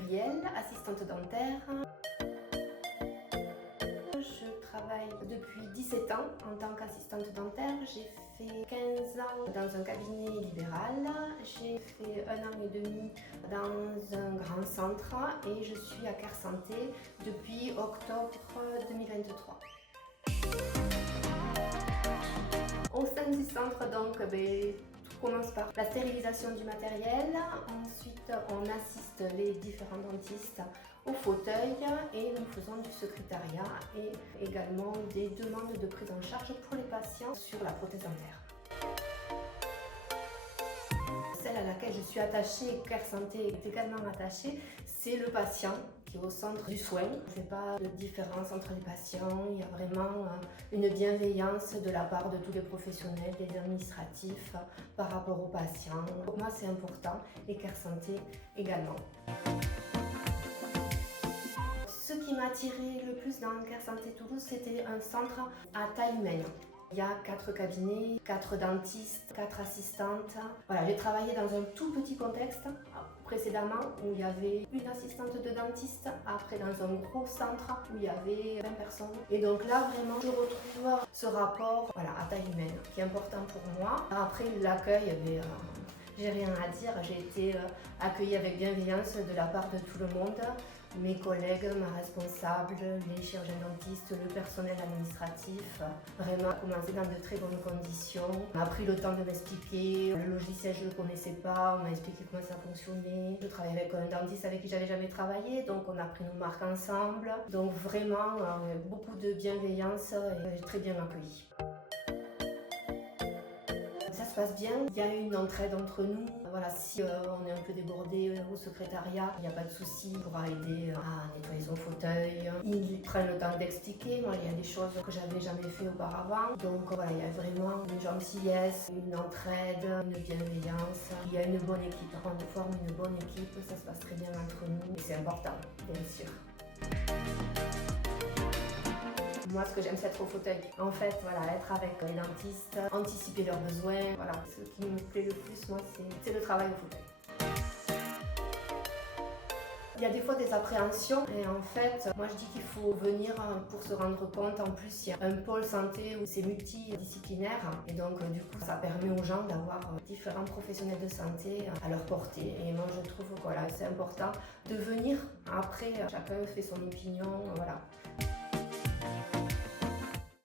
Muriel, assistante dentaire. Je travaille depuis 17 ans en tant qu'assistante dentaire. J'ai fait 15 ans dans un cabinet libéral. J'ai fait 1 an et demi dans un grand centre et je suis à Cœur Santé depuis octobre 2023. Au sein du centre, donc, tout commence par la stérilisation du matériel. Ensuite, on assiste les différents dentistes au fauteuil et nous faisons du secrétariat et également des demandes de prise en charge pour les patients sur la prothèse dentaire. Celle à laquelle je suis attachée, Cœur Santé est également attachée, c'est le patient qui est au centre du soin. Il n'y a pas de différence entre les patients, il y a vraiment une bienveillance de la part de tous les professionnels, des administratifs par rapport aux patients. Pour moi c'est important et Cœur Santé également. Ce qui m'a attiré le plus dans Cœur Santé Toulouse, c'était un centre à taille humaine. Il y a 4 cabinets, 4 dentistes, 4 assistantes. Voilà, j'ai travaillé dans un tout petit contexte précédemment où il y avait une assistante de dentiste, après dans un gros centre où il y avait 20 personnes. Et donc là vraiment je retrouve ce rapport à taille humaine qui est important pour moi. Après l'accueil, j'ai rien à dire, j'ai été accueillie avec bienveillance de la part de tout le monde. Mes collègues, ma responsable, les chirurgiens dentistes, le personnel administratif, vraiment commencé dans de très bonnes conditions. On a pris le temps de m'expliquer, le logiciel je ne le connaissais pas, on m'a expliqué comment ça fonctionnait. Je travaillais avec un dentiste avec qui j'avais jamais travaillé, donc on a pris nos marques ensemble. Donc vraiment beaucoup de bienveillance et très bien accueilli. Ça se passe bien, il y a une entraide entre nous. Voilà, si on est un peu débordé au secrétariat, il n'y a pas de souci, il pourra aider à nettoyer son fauteuil. Ils prennent le temps d'expliquer. Moi, il y a des choses que j'avais jamais fait auparavant. Donc voilà, il y a vraiment une gentillesse, une entraide, une bienveillance. Il y a une bonne équipe. On forme une bonne équipe, ça se passe très bien entre nous. Et c'est important, bien sûr. Moi, ce que j'aime, c'est être au fauteuil. En fait, être avec les dentistes, anticiper leurs besoins. Voilà, ce qui me plaît le plus, moi, c'est le travail au fauteuil. Il y a des fois des appréhensions et en fait, moi je dis qu'il faut venir pour se rendre compte. En plus, il y a un pôle santé où c'est multidisciplinaire et donc du coup, ça permet aux gens d'avoir différents professionnels de santé à leur portée. Et moi, je trouve que c'est important de venir. Après, chacun fait son opinion, voilà.